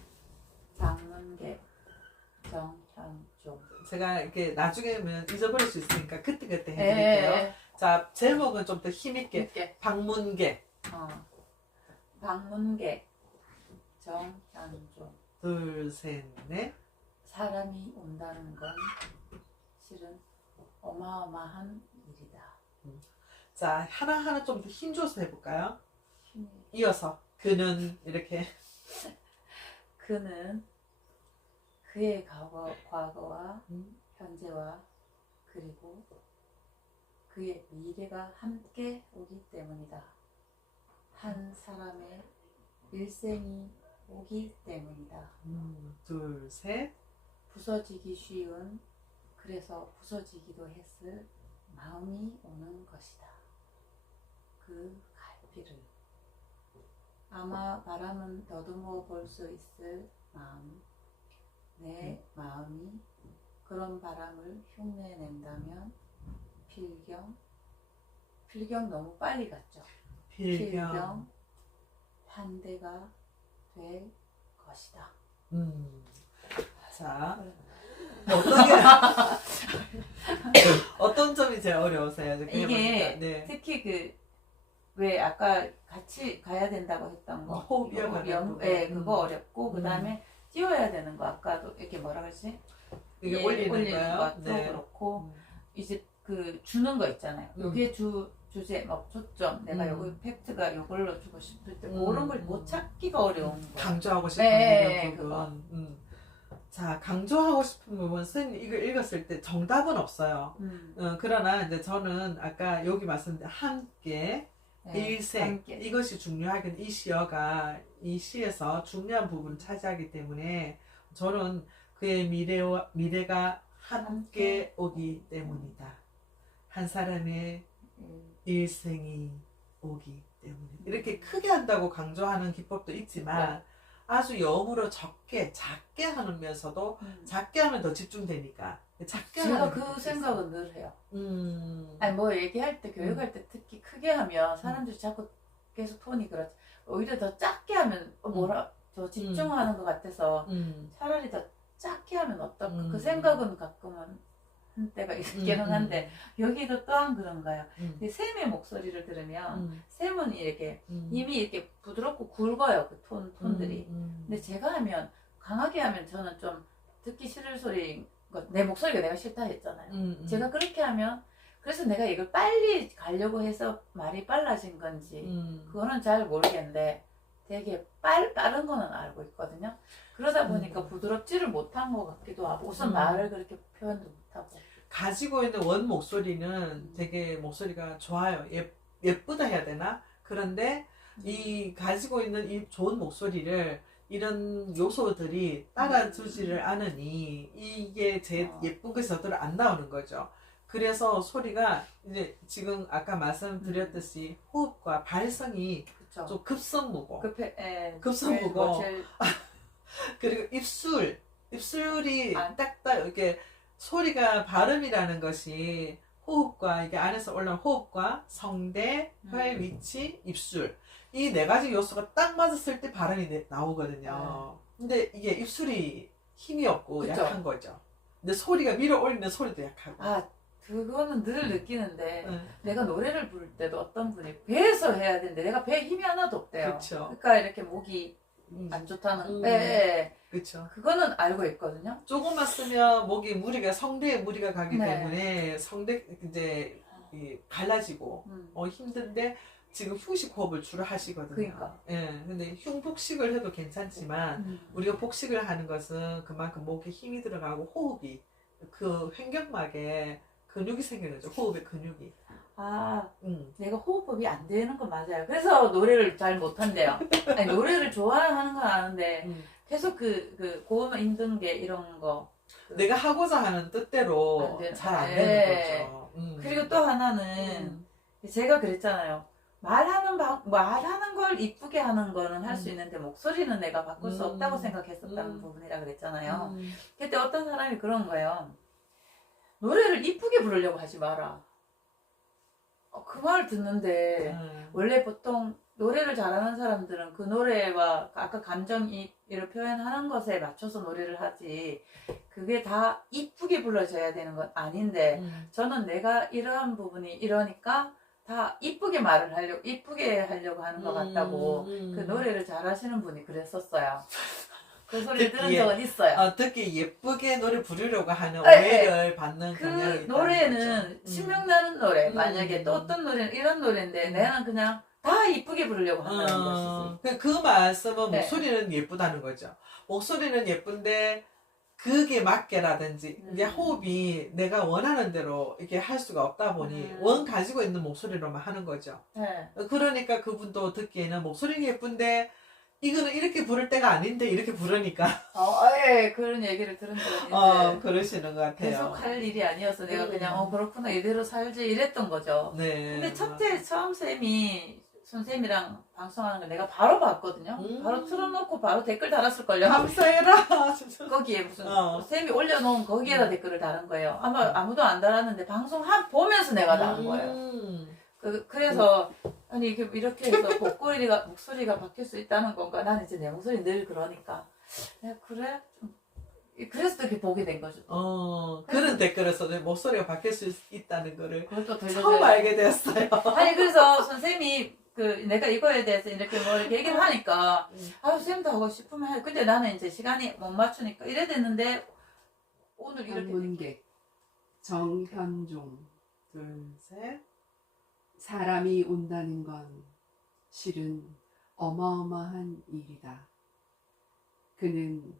장문계 정현종. 제가 이렇게 나중에는 잊어버릴 수 있으니까 그때그때 해드릴게요. 자, 제목은 좀 더 힘있게. 방문객. 방문객 정현종. 둘, 셋, 넷. 사람이 온다는 건 실은 어마어마한 일이다. 자, 하나하나 좀 더 힘줘서 해볼까요? 힘이. 이어서. 그는 이렇게. 그는 그의 과거와 현재와 그리고 그의 미래가 함께 오기 때문이다. 한 사람의 일생이 오기 때문이다. 둘, 셋. 부서지기 쉬운, 그래서 부서지기도 했을 마음이 오는 것이다. 그 갈피를 아마 바람은 더듬어 볼 수 있을 마음, 내 마음이 그런 바람을 흉내낸다면 필경 너무 빨리 갔죠. 필경 환대가 될 것이다. 자, 어떤 점이 제일 어려우세요? 이게 네. 특히 왜 아까 같이 가야 된다고 했던 거 호흡 이어가는 네, 그거 어렵고 그 다음에 띄워야 되는 거 아까도 이렇게 뭐라 그러지? 이게 예, 올리는 거요? 것도 네. 그렇고 이제 그 주는 거 있잖아요. 요게 주제 막 초점 내가 요거 팩트가 요걸로 주고 싶을 때 그런 걸 못 찾기가 어려운 거. 강조하고 싶은 네, 부분. 자, 강조하고 싶은 부분 선생님 이걸 읽었을 때 정답은 없어요. 그러나 이제 저는 아까 여기 말씀드린 함께 일생 함께. 이것이 중요하긴 이 시어가 이 시에서 중요한 부분을 차지하기 때문에 저는 그의 미래가 함께 오기 때문이다. 한 사람의 일생이 오기 때문에 이렇게 크게 한다고 강조하는 기법도 있지만 아주 영으로 작게 하면서도 작게 하면 더 집중되니까 작게 제가 하는 그 기법도 생각은 늘 해요. 있어요. 아니 뭐 얘기할 때 교육할 때 특히 크게 하면 사람들이 자꾸 계속 톤이 그렇지. 오히려 더 작게 하면 더 집중하는 것 같아서 차라리 더 작게 하면 어떨까 그 생각은 가끔은 한 때가 있기는 한데 여기도 또한 그런가요? 근데 샘의 목소리를 들으면 샘은 이렇게 이미 이렇게 부드럽고 굵어요 그 톤들이. 근데 제가 하면 강하게 하면 저는 좀 듣기 싫을 소리 내 목소리가 내가 싫다 했잖아요. 제가 그렇게 하면 그래서 내가 이걸 빨리 가려고 해서 말이 빨라진 건지 그거는 잘 모르겠는데 되게 빠른 거는 알고 있거든요. 그러다 보니까 부드럽지를 못한 것 같기도 하고 우선 말을 그렇게 표현도 못하고 가지고 있는 원 목소리는 되게 목소리가 좋아요. 예쁘다 해야 되나? 그런데 이 가지고 있는 이 좋은 목소리를 이런 요소들이 따라주지를 않으니 이게 제 예쁜 것이 저대로 안 나오는 거죠. 그래서 소리가 이제 지금 아까 말씀드렸듯이 호흡과 발성이 그쵸. 좀 급성무고 급성무고 그리고 입술이 딱딱 이렇게 소리가 발음이라는 것이 호흡과 이게 안에서 올라온 호흡과 성대, 혀의 위치, 입술 이 네 가지 요소가 딱 맞았을 때 발음이 나오거든요. 근데 이게 입술이 힘이 없고 그쵸? 약한 거죠. 근데 소리가 밀어 올리는 소리도 약하고. 그거는 늘 느끼는데 내가 노래를 부를 때도 어떤 분이 배에서 해야 되는데 내가 배에 힘이 하나도 없대요. 그쵸. 그러니까 이렇게 목이 안 좋다는 그렇죠. 그거는 알고 있거든요. 조금만 쓰면 목이 성대에 무리가 가기 네. 때문에 성대 이제 갈라지고 힘든데 지금 흉식 호흡을 주로 하시거든요. 그러니까. 예. 근데 흉복식을 해도 괜찮지만 우리가 복식을 하는 것은 그만큼 목에 힘이 들어가고 호흡이 그 횡격막에 근육이 생기는 거죠. 호흡의 근육이. 내가 호흡법이 안 되는 건 맞아요. 그래서 노래를 잘 못한대요. 아니, 노래를 좋아하는 건 아는데 계속 그 고음 힘든 게 이런 거. 내가 하고자 하는 뜻대로 잘 안 되는 네. 거죠. 그리고 또 하나는 제가 그랬잖아요. 말하는 걸 이쁘게 하는 거는 할 수 있는데 목소리는 내가 바꿀 수 없다고 생각했었다는 부분이라 그랬잖아요. 그때 어떤 사람이 그런 거예요. 노래를 이쁘게 부르려고 하지 마라. 그 말을 듣는데 원래 보통 노래를 잘하는 사람들은 그 노래와 아까 감정이입을 표현하는 것에 맞춰서 노래를 하지 그게 다 이쁘게 불러져야 되는 건 아닌데 저는 내가 이러한 부분이 이러니까 다 이쁘게 이쁘게 하려고 하는 것 같다고 그 노래를 잘하시는 분이 그랬었어요. 그 소리 들은 적은 있어요. 특히 예쁘게 노래 부르려고 하는 네, 오해를 받는 그 경향이 있다는 노래는 거죠. 신명나는 노래 만약에 또 어떤 노래는 이런 노래인데 내는 그냥 다 이쁘게 부르려고 한다는 것이지. 그 말씀은 네. 목소리는 예쁘다는 거죠. 목소리는 예쁜데 그게 맞게라든지 이게 호흡이 내가 원하는 대로 이렇게 할 수가 없다 보니 원 가지고 있는 목소리로만 하는 거죠. 네. 그러니까 그분도 듣기에는 목소리는 예쁜데 이거는 이렇게 부를 때가 아닌데 이렇게 부르니까 예, 그런 얘기를 들은 적은 있는데 그러시는 것 같아요. 계속 할 일이 아니어서 내가 그냥 그렇구나 이대로 살지 이랬던 거죠. 네. 근데 처음 쌤이 선생님이랑 방송하는 걸 내가 바로 봤거든요. 바로 틀어놓고 바로 댓글 달았을걸요. 감사해라. 거기에 무슨 쌤이 올려놓은 거기에다 댓글을 달은 거예요. 아마 아무도 안 달았는데 방송 보면서 내가 달은 거예요. 그래서 아니 이게 이렇게 해서 목소리가 바뀔 수 있다는 건가? 나는 이제 내 목소리 늘 그러니까 그래? 그래서 이렇게 보게 된 거죠. 그런 댓글에서 내 목소리가 바뀔 수 있다는 거를 그것도 처음 알게 됐어요. 아니 그래서 선생님이 내가 이거에 대해서 이렇게 이렇게 얘기를 하니까 쌤도 하고 싶으면 해. 근데 나는 이제 시간이 못 맞추니까 이래 됐는데 오늘 이렇게 문객 정현종 둘, 셋. 사람이 온다는 건 실은 어마어마한 일이다. 그는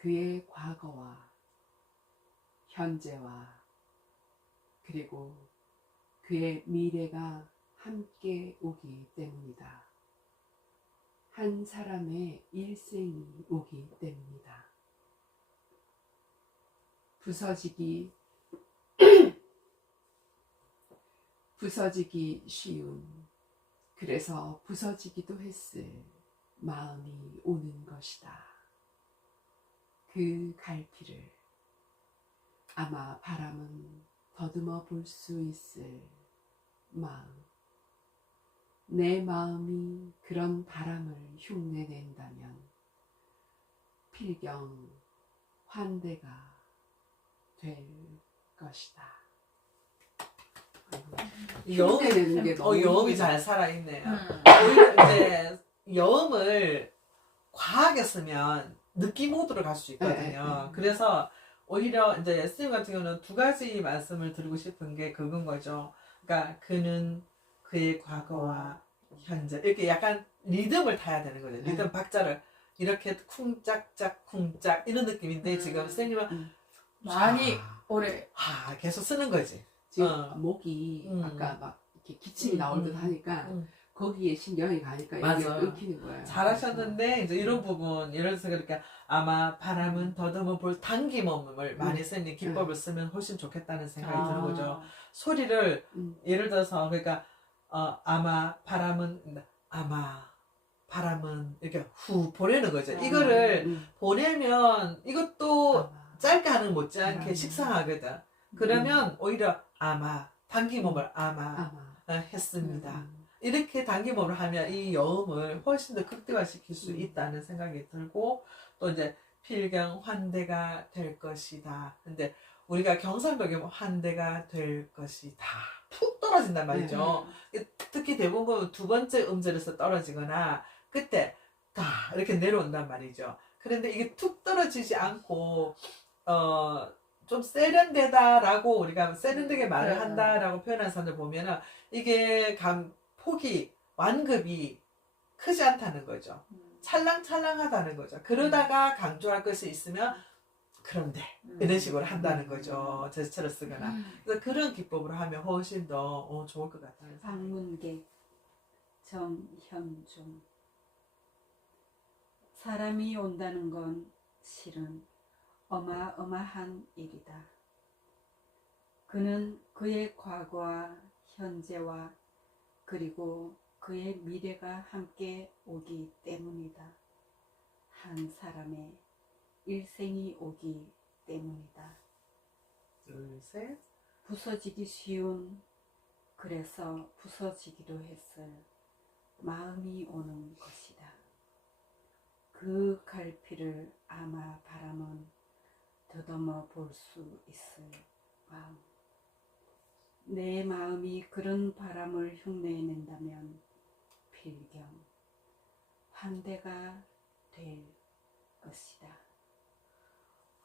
그의 과거와 현재와 그리고 그의 미래가 함께 오기 때문이다. 한 사람의 일생이 오기 때문이다. 부서지기 쉬운, 그래서 부서지기도 했을 마음이 오는 것이다. 그 갈피를 아마 바람은 더듬어 볼 수 있을 마음. 내 마음이 그런 바람을 흉내낸다면 필경 환대가 될 것이다. 흉내내는 게 너무 여음이 잘 살아있네요. 오히려 이제 여음을 과하게 쓰면 느낌 모드로 갈 수 있거든요. 그래서 오히려 이제 예수님 같은 경우는 두 가지 말씀을 드리고 싶은 게 그건 거죠. 그러니까 그는 그의 과거와 현재 이렇게 약간 리듬을 타야 되는 거죠. 리듬 박자를 이렇게 쿵짝짝 쿵짝 이런 느낌인데 지금 선생님은 많이 오래 계속 쓰는 거지. 지금 목이 아까 막 이렇게 기침이 나올 듯 하니까 거기에 신경이 가니까 이게 맞아요. 끊기는 거예요. 잘하셨는데 이제 이런 부분 예를 들어서 그러니까 아마 바람은 더듬어 볼 당김음을 많이 쓰는 기법을 쓰면 훨씬 좋겠다는 생각이 드는 거죠. 소리를 예를 들어서 그러니까 아마 바람은 이렇게 후 보내는 거죠. 이거를 보내면 이것도 짧게 하는 못지않게 식상하거든. 그러면 오히려 아마 당김음을 했습니다. 이렇게 당김음을 하면 이 여음을 훨씬 더 극대화시킬 수 있다는 생각이 들고 또 이제 필경 환대가 될 것이다. 근데 우리가 경상도에 환대가 될 것이다. 푹 떨어진단 말이죠. 특히 대부분 두 번째 음절에서 떨어지거나 그때 다 이렇게 내려온단 말이죠. 그런데 이게 툭 떨어지지 않고 좀 세련되다라고 우리가 세련되게 말을 한다라고 표현한 사람들 보면은 이게 폭이 완급이 크지 않다는 거죠. 찰랑찰랑하다는 거죠. 그러다가 강조할 것이 있으면 그런데 이런 식으로 한다는 거죠. 제스처를 쓰거나. 그래서 그런 기법으로 하면 훨씬 더 좋을 것 같아요. 방문객 정현중. 사람이 온다는 건 실은 어마어마한 일이다. 그는 그의 과거와 현재와 그리고 그의 미래가 함께 오기 때문이다. 한 사람의 일생이 오기 때문이다. 둘, 셋. 부서지기 쉬운, 그래서 부서지기로 했을 마음이 오는 것이다. 그 갈피를 아마 바람은 더듬어 볼 수 있을 마음. 내 마음이 그런 바람을 흉내낸다면 필경 환대가 될 것이다.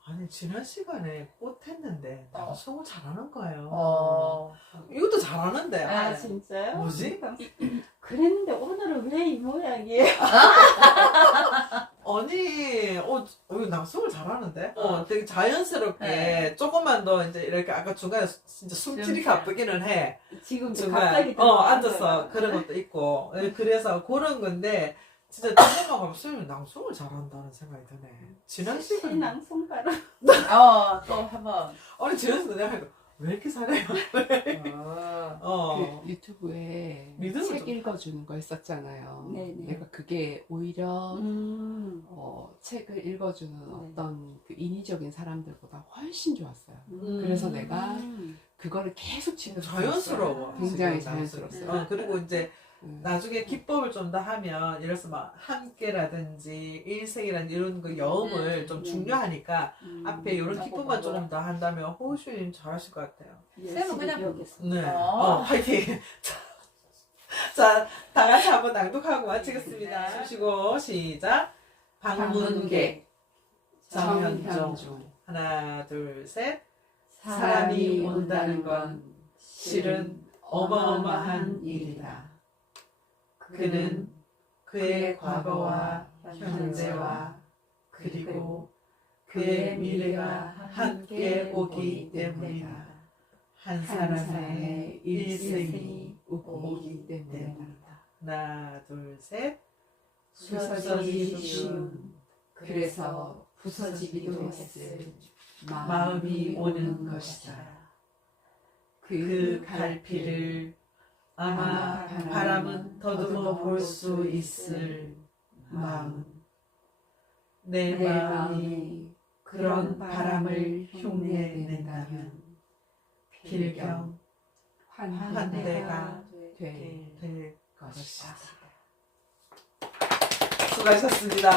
아니 지난 시간에 꽃 했는데 방송을 잘하는 거예요. 이것도 잘하는데. 아 진짜요? 뭐지? 그랬는데 오늘은 왜 이 모양이에요? 아니, 이거 낭송을 잘하는데? 되게 자연스럽게 조금만 더 이제 이렇게 아까 중간에 진짜 숨질이 가쁘기는 해. 지금 중간 갑자기 앉아서 그런 것도 있고. 그래서 그런 건데 진짜 조금만 가면 수영이 낭송을 잘한다는 생각이 드네. 지난 시간에 낭송가로 또 한번. 아니 지난시간에 내가 하니까 왜 이렇게 잘해요? 그 유튜브에 믿음을 책 좀- 읽어주는 거 했었잖아요. 네네. 내가 그게 오히려 음. 책을 읽어주는 네. 어떤 그 인위적인 사람들보다 훨씬 좋았어요. 음. 그래서 내가 그거를 계속 치는 자연스러워. 굉장히 지금 자연스럽어요. 그리고 이제 음. 나중에 기법을 좀 더 하면 예를 들어서 막 함께라든지 일생이라든지 이런 그 여음을 좀 중요하니까 앞에 이런 기법만 조금 더 한다면 훨씬 잘하실 것 같아요. 쌤은 그냥 배우겠습니다. 네. 어. 화이팅! 자, 다 같이 한번 낭독하고 마치겠습니다. 네. 쉬시고, 시작. 방문객, 정현종. 정현종. 하나, 둘, 셋. 사람이 온다는 건 실은 어마어마한 일이다. 그는 그의 과거와 현재와 그리고 그의 미래가 함께 오기 때문이다. 한 사람의 일생이 오기 때문이다. 하나, 둘, 셋. 부서지기 쉬운, 그래서 부서지기도 했을 마음이 오는 것이다. 그 갈피를 아마 바람은 더듬어 볼 수 있을 마음. 내 마음이 그런 바람을 흉내낸다면 필경 환대가 될 것이다. 수고하셨습니다.